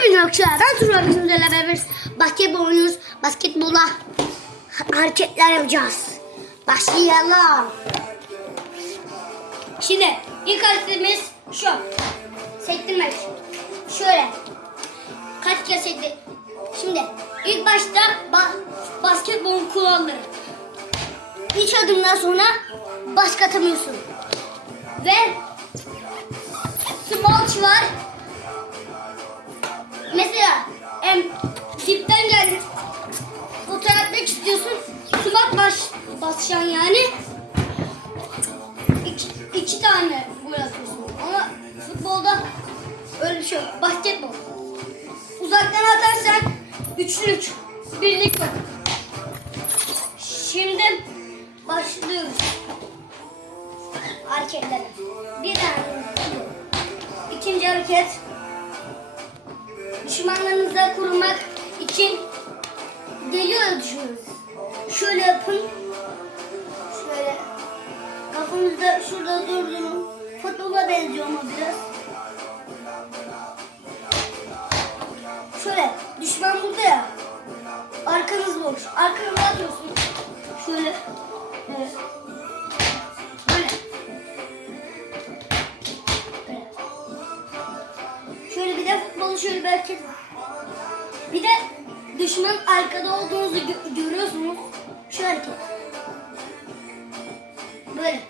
Hepinize akşam ben Turan bizimle beraber basketbol oynuyoruz. Basketbola hareketler yapacağız. Başlayalım. Şimdi ilk hareketimiz şu. Sektirmek. Şöyle. Kaç kere sektir. Şimdi ilk başta ba basketbolun kuralları. İlk adımdan sonra başka atamıyorsun. Ve small var. Mesela em, dipten geldin. Fotoğraf atmak istiyorsun. Smack baş, basacaksın yani. İki, iki tane gol atıyorsun. Ama futbolda öyle bir şey yok. Basketbol. Uzaktan atarsan üçlük. Birlik var. Şimdi başlıyoruz. Hareketlere. Bir tane. İkinci hareket düşmanlarınıza kurmak için geliyor düşünüyoruz. Şöyle yapın. Şöyle. Kafanızda şurada durdurun. Futbola benziyor ama biraz. Şöyle. Düşman burada ya. Arkanız boş. Arkanızı atıyorsun. Şöyle. Evet. Futbolu şöyle bir de düşman arkada olduğunuzu gö- görüyorsunuz. Şu hareket. Böyle.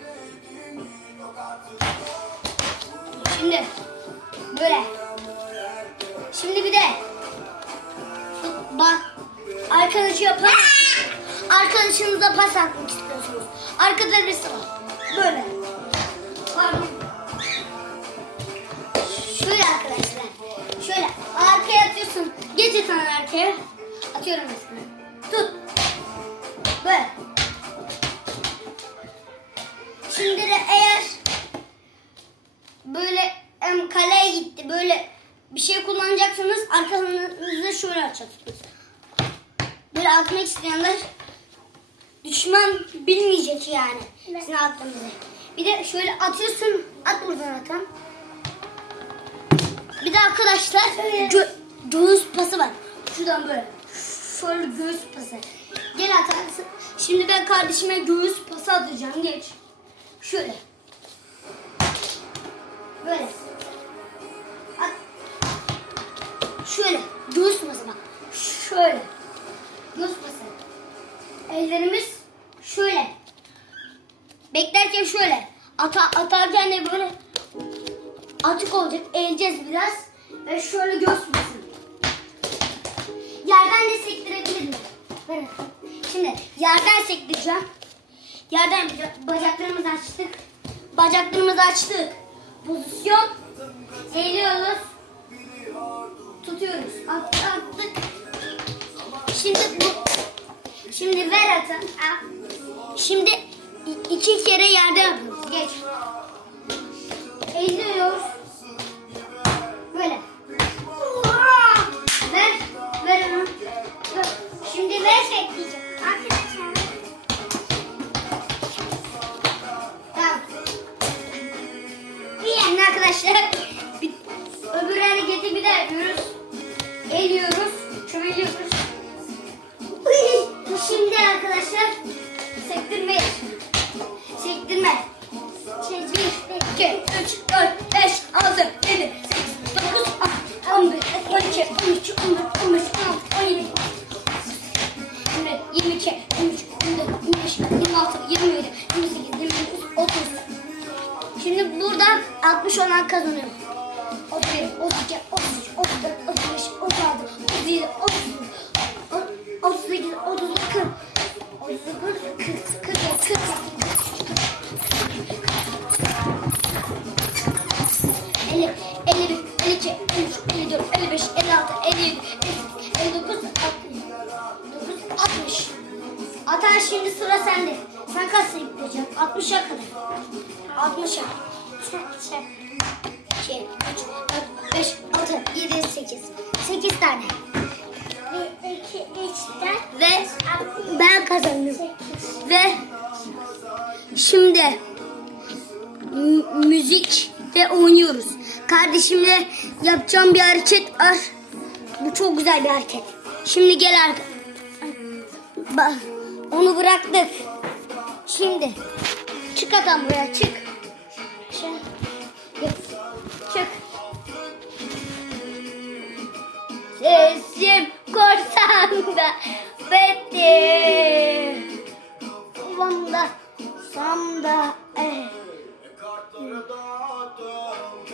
Şimdi böyle. Şimdi bir de bak arkadaşı yapar. Arkadaşınıza pas atmak istiyorsunuz. Arkada birisi var. Böyle. Pardon. Geç tane arkaya. Atıyorum mesela. Tut. Böyle. Şimdi de eğer böyle em, kaleye gitti böyle bir şey kullanacaksınız arkanızda şöyle açacaksınız. Böyle atmak isteyenler düşman bilmeyecek yani sizin attığınızı. Bir de şöyle atıyorsun at buradan atan. Bir de arkadaşlar gö göğüs pası var. Şuradan böyle. Şöyle göğüs pası. Gel atarsın. Şimdi ben kardeşime göğüs pası atacağım. Geç. Şöyle. Böyle. At. Şöyle. Göğüs pası bak. Şöyle. Göğüs pası. Ellerimiz şöyle. Beklerken şöyle. Ata atarken de böyle Açık olacak. Eğeceğiz biraz. Ve şöyle göz basın. Yerden de sektirebilirim. Şimdi yerden sektireceğim. Yerden bacaklarımızı açtık. Bacaklarımızı açtık. Pozisyon. Eğiliyoruz. Tutuyoruz. At, attık. Şimdi bu. Şimdi ver atın. Şimdi iki kere yerde yapıyoruz. Geç. Eğiliyoruz. Böyle. Ver bekleyeceğim. Arkadaşlar. Tamam. Bir yani arkadaşlar. Öbür hareketi bir daha yapıyoruz. Eğiliyoruz. Çömeliyoruz. Şimdi arkadaşlar sektirme. Sektirme. 1, 2, 3, Şimdi buradan 60 olan kazanıyor. 31, 32, 33, 34, 35, 36, 37, 38, 39, 40, 41, 40, 40, 40, 50, 51, 52, 53, 54, 55, 56, 57, 59, 60. 60. Atan şimdi sıra sende. Sen kaç sayı bitireceksin? 60'a kadar. 60'a. 2, 3, 4, 5, 6, 7, 8. 8 tane. 1, 2, 3, 4, Ve ben kazandım. Ve şimdi mü- müzik de oynuyoruz. Kardeşimle yapacağım bir hareket var. Bu çok güzel bir hareket. Şimdi gel arka. Bak, onu bıraktık. Şimdi çık adam buraya. Çık.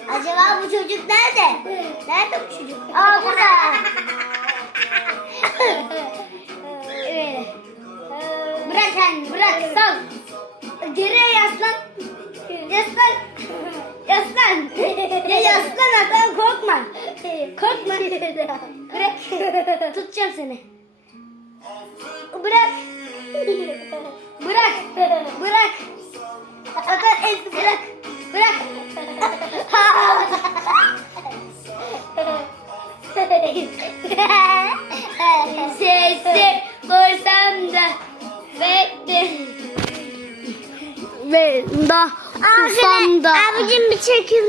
Acaba bu çocuk nerede? Nerede bu çocuk? Aa burada. Bırak kendini bırak sal. Geriye yaslan. Yaslan. Yaslan. Ya yaslan adam korkma. Korkma. Bırak. Tutacağım seni. Bırak. Bırak. Bırak. Da usam da. Abicim bir çekim.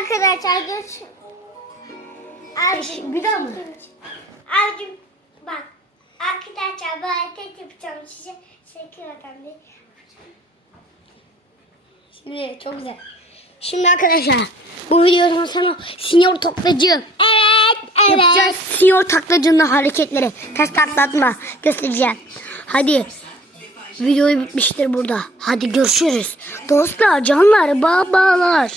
Arkadaşlar geç. Abicim bir daha mı? Abicim bak. Arkadaşlar bu hareket yapacağım size. Bakalım bir. Şimdi çok güzel. Şimdi arkadaşlar bu videodan sonra sinyor taklacı Evet, yapacağız. Sinyor taklacının hareketleri. Ters taklatma göstereceğim. Hadi video bitmiştir burada. Hadi görüşürüz. Dostlar, canlar, babalar.